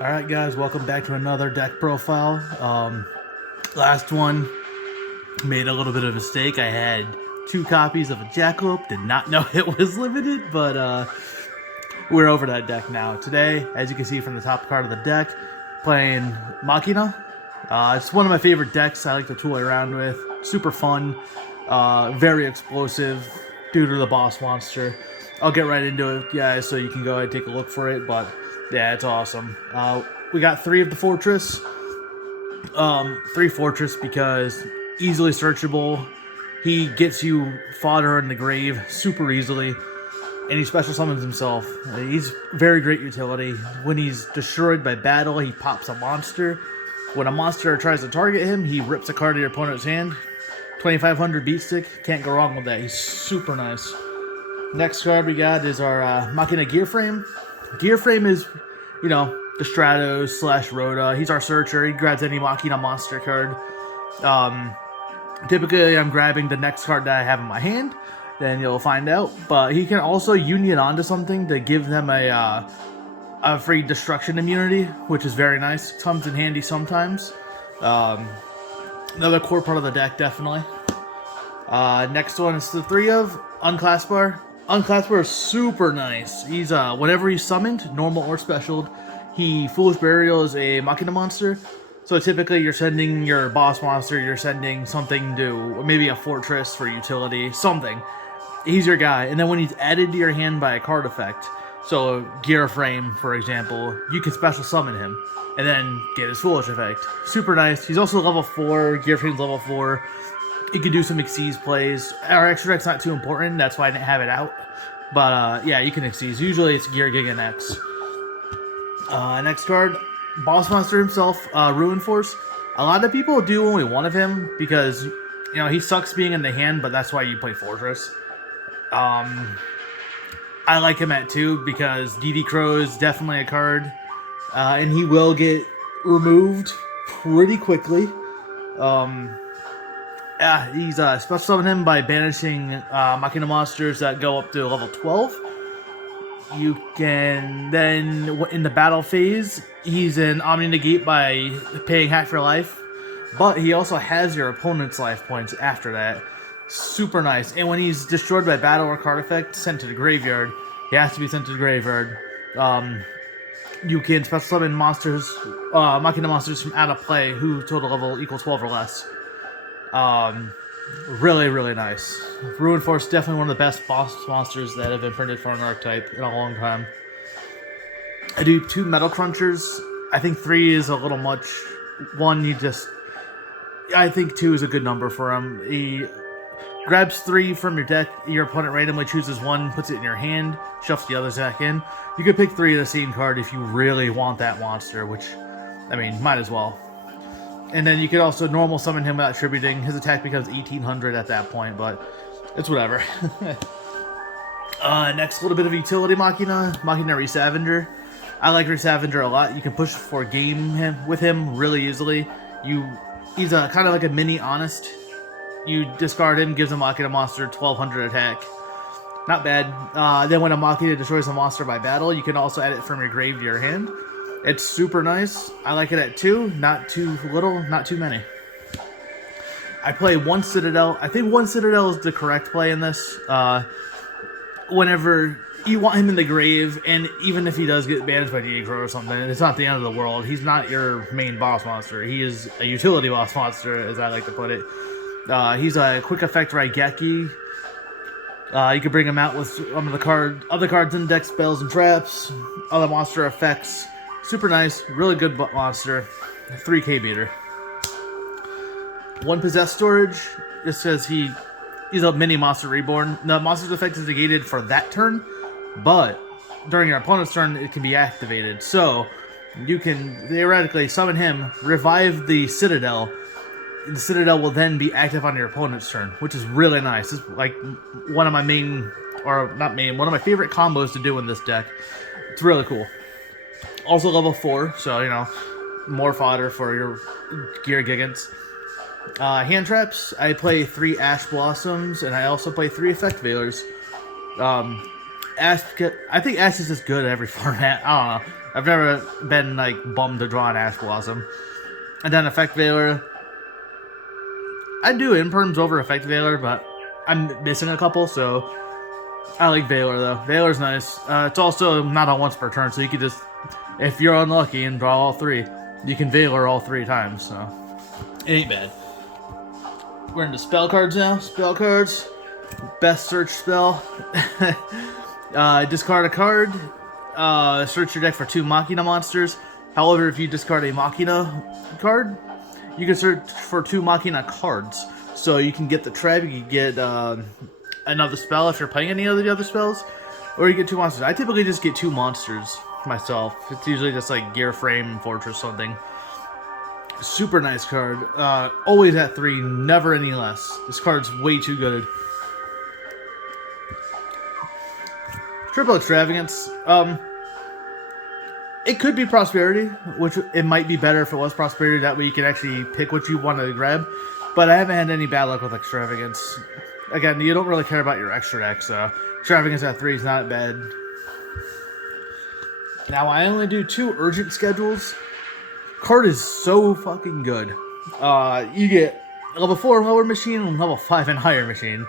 Alright guys, welcome back to another deck profile. Last one, made a little bit of a mistake. I had 2 copies of a Jackalope, did not know it was limited, but we're over that deck now. Today, as you can see from the top card of the deck, playing Machina. It's one of my favorite decks I like to tool around with. Super fun, very explosive due to the boss monster. I'll get right into it, guys, so you can go ahead and take a look for it, but yeah, it's awesome. We got 3 of the Fortress. 3 Fortress because easily searchable. He gets you fodder in the grave super easily, and he special summons himself. He's very great utility. When he's destroyed by battle, he pops a monster. When a monster tries to target him, he rips a card of your opponent's hand. 2500 beat stick, can't go wrong with that. He's super nice. Next card we got is our Machina Gear Frame. Gear Frame is, the Stratos / Rhoda. He's our searcher. He grabs any Machina monster card. Typically, I'm grabbing the next card that I have in my hand. Then you'll find out. But he can also union onto something to give them a free destruction immunity, which is very nice. Comes in handy sometimes. Another core part of the deck, definitely. Next one is the 3 of Unclaspbar. Unclaspbar is super nice. He's whenever he's summoned, normal or special, he Foolish Burial is a Machina monster. So typically you're sending your boss monster, you're sending something to maybe a fortress for utility, something. He's your guy. And then when he's added to your hand by a card effect, so Gear Frame, for example, you can special summon him and then get his Foolish effect. Super nice. He's also level 4, Gear Frame's level 4. You can do some Xyz plays. Our extra deck's not too important, that's why I didn't have it out. But yeah, you can Xyz. Usually it's Gear Gig and X. Next card, Boss Monster himself, Ruin Force. A lot of people do only one of him because, he sucks being in the hand, but that's why you play Fortress. I like him at 2 because DD Crow is definitely a card, and he will get removed pretty quickly. Yeah, he's special summon him by banishing Machina monsters that go up to level 12. You can then, in the battle phase, he's an Omni Negate by paying half your life, but he also has your opponent's life points after that. Super nice. And when he's destroyed by battle or card effect, sent to the graveyard, he has to be sent to the graveyard. You can special summon monsters, Machina monsters from out of play who total level equals 12 or less. Really, really nice. Ruin Force, definitely one of the best boss monsters that have been printed for an archetype in a long time. I do 2 Metal Crunchers. I think 3 is a little much. 1, I think 2 is a good number for him. He grabs 3 from your deck. Your opponent randomly chooses 1, puts it in your hand, shuffles the others back in. You could pick 3 of the same card if you really want that monster, which, might as well. And then you could also normal summon him without tributing. His attack becomes 1800 at that point, but it's whatever. Next, a little bit of utility Machina Resavager. I like Resavager a lot. You can push for game with him really easily. He's kind of like a mini Honest. You discard him, gives a Machina monster 1200 attack. Not bad. Then when a Machina destroys a monster by battle, you can also add it from your grave to your hand. It's super nice. I like it at 2. Not too little, not too many. I play 1 Citadel. I think 1 Citadel is the correct play in this. Whenever you want him in the grave, and even if he does get banished by DD Crow or something, it's not the end of the world. He's not your main boss monster. He is a utility boss monster, as I like to put it. He's a quick effect Raigeki. You can bring him out with some of the other cards in deck, spells and traps, other monster effects. Super nice, really good monster. 3k beater. 1 Possessed Storage, just says he's a mini monster reborn. The monster's effect is negated for that turn, but during your opponent's turn, it can be activated. So, you can theoretically summon him, revive the Citadel. The Citadel will then be active on your opponent's turn, which is really nice. It's like one of my one of my favorite combos to do in this deck. It's really cool. Also level 4, so, more fodder for your Gear Gigants. Hand traps, I play 3 Ash Blossoms, and I also play 3 Effect Veilers. Ash, I think Ash is just good at every format. I don't know. I've never been like bummed to draw an Ash Blossom. And then Effect Veiler. I do Imperms over Effect Veiler, but I'm missing a couple, so I like Veiler though. Veiler's nice. It's also not on once per turn, so you can just, if you're unlucky and draw all three, you can Veiler all 3 times, so it ain't bad. We're into spell cards now. Spell cards. Best search spell. Discard a card. Search your deck for 2 Machina monsters. However, if you discard a Machina card, you can search for 2 Machina cards. So you can get the trap, you can get another spell if you're playing any of the other spells, or you get 2 monsters. I typically just get 2 monsters myself. It's usually just like Gear Frame, Fortress, something. Super nice card. Always at 3, never any less. This card's way too good. Triple Extravagance. It could be Prosperity, which it might be better if it was Prosperity. That way you can actually pick what you want to grab. But I haven't had any bad luck with Extravagance. Again, you don't really care about your extra deck, so Extravagance at 3 is not bad. Now, I only do 2 urgent schedules. Card is so fucking good. You get level 4 and lower machine and level 5 and higher machine.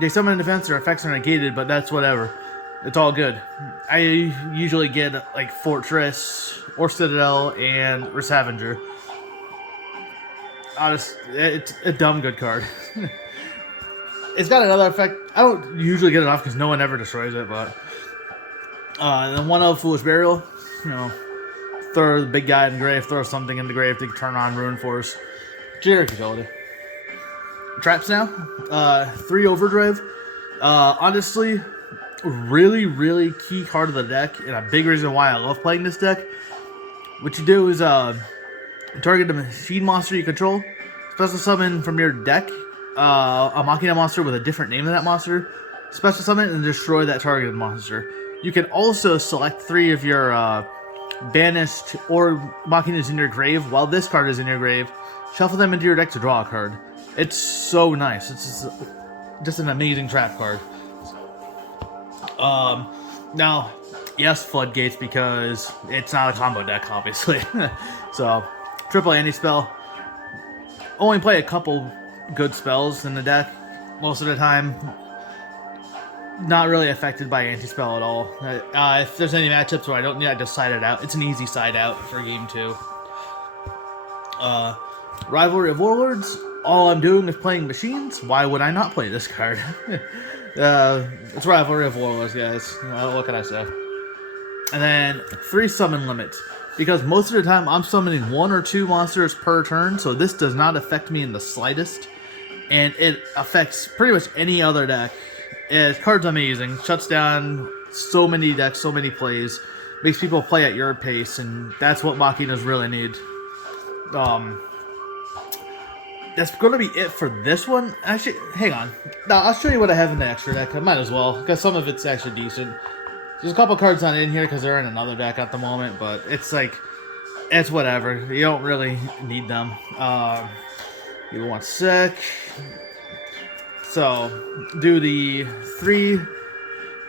They summon in defense, their effects are negated, but that's whatever. It's all good. I usually get like Fortress or Citadel and Resavenger. Honest, it's a dumb good card. It's got another effect. I don't usually get it off because no one ever destroys it, but and then 1 of Foolish Burial. You know, throw the big guy in the grave, throw something in the grave to turn on Ruin Force. Generic utility. Traps now. 3 Overdrive. Honestly, really key card of the deck, and a big reason why I love playing this deck. What you do is target a machine monster you control, special summon from your deck a Machina monster with a different name than that monster, special summon and destroy that targeted monster. You can also select 3 of your banished or Machinas in your grave while this card is in your grave, shuffle them into your deck to draw a card. It's so nice. It's just an amazing trap card. Now, yes, Floodgates, because it's not a combo deck, obviously. So, triple anti-spell. Only play a couple good spells in the deck most of the time. Not really affected by anti-spell at all. If there's any matchups where I don't need, I just side it out. It's an easy side out for game 2. Rivalry of Warlords. All I'm doing is playing machines. Why would I not play this card? It's Rivalry of Warlords, guys. What can I say? And then 3 summon limits. Because most of the time I'm summoning 1 or 2 monsters per turn, so this does not affect me in the slightest. And it affects pretty much any other deck. This card's amazing. Shuts down so many decks, so many plays. Makes people play at your pace, and that's what Machinas really need. That's going to be it for this one. Actually, hang on. No, I'll show you what I have in the extra deck. I might as well, because some of it's actually decent. There's a couple cards not in here because they're in another deck at the moment, but it's like, it's whatever. You don't really need them. Give me 1 sec. So, do the 3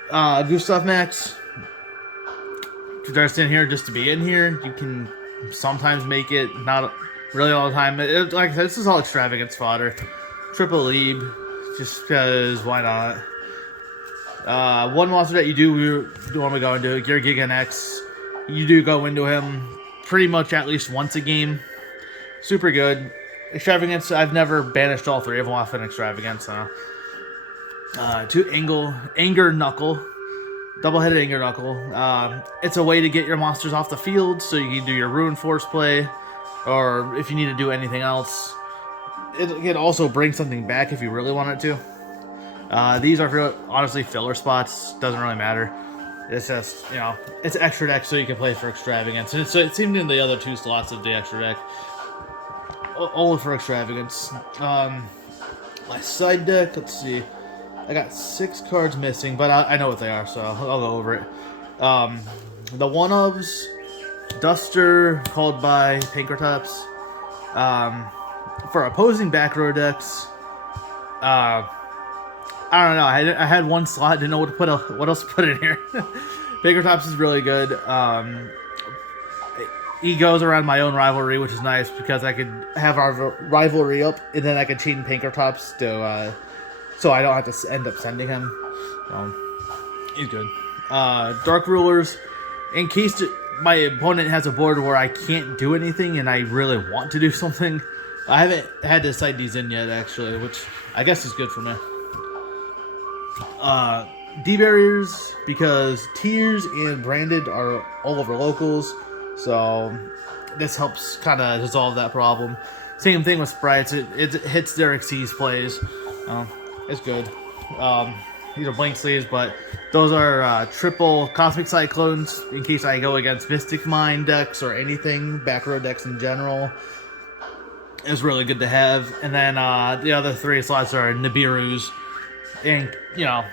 Gustav Max. They're in here just to be in here. You can sometimes make it, not really all the time. Like I said, this is all extravagance fodder. Triple Leap, just because, why not? 1 monster that you do normally go into, your Gigan X, you do go into him pretty much at least once a game. Super good. Extravagance, I've never banished all 3 of them off in Extravagance. 2 Anger Knuckle. Double-headed Anger Knuckle. It's a way to get your monsters off the field so you can do your Ruin Force play, or if you need to do anything else. It can also bring something back if you really want it to. These are honestly filler spots. Doesn't really matter. It's just, you know, it's extra deck so you can play for Extravagance. And so it seemed in the other 2 slots of the extra deck. Only for Extravagance. My side deck, let's see. I got 6 cards missing, but I know what they are, so I'll go over it. The 1-ofs, Duster, called by Pankratops. For opposing back row decks, I don't know. I had one slot, didn't know what else to put in here. Pinkertops is really good. He goes around my own rivalry, which is nice because I could have our rivalry up, and then I could chain Pinkertops to, so I don't have to end up sending him. He's good. Dark Rulers, in case my opponent has a board where I can't do anything and I really want to do something. I haven't had to cite these in yet, actually, which I guess is good for me. D-barriers, because tiers and branded are all over locals, so this helps kind of resolve that problem. Same thing with sprites, it hits their exceeds plays. It's good. These are blank sleeves, but those are triple Cosmic Cyclones in case I go against Mystic Mine decks or anything, back row decks in general. It's really good to have. And then the other 3 slots are Nibiru's, and, you know,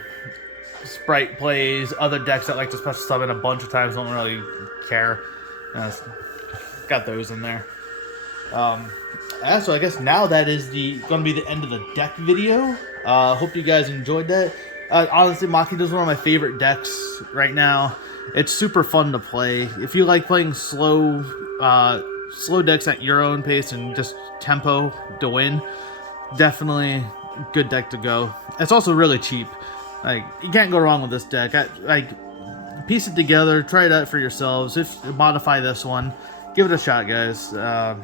Sprite plays, other decks that like to special summon a bunch of times don't really care. Got those in there. So I guess now that is going to be the end of the deck video. Hope you guys enjoyed that. Honestly, Machina is one of my favorite decks right now. It's super fun to play. If you like playing slow decks at your own pace and just tempo to win, definitely good deck to go. It's also really cheap. Like, you can't go wrong with this deck. Piece it together, try it out for yourselves. Modify this one, give it a shot, guys. I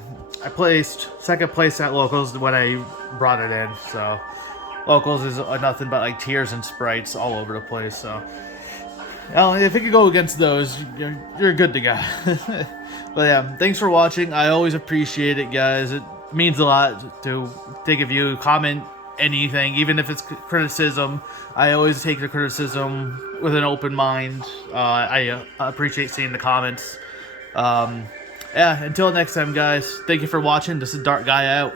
placed second place at locals when I brought it in, so locals is nothing but like tiers and sprites all over the place. So, well, if it could go against those, you're good to go. But yeah, thanks for watching. I always appreciate it, guys. It means a lot to take a view, comment anything, even if it's criticism. I always take the criticism with an open mind. I appreciate seeing the comments. Yeah, until next time, guys. Thank you for watching. This is Dark Guy out.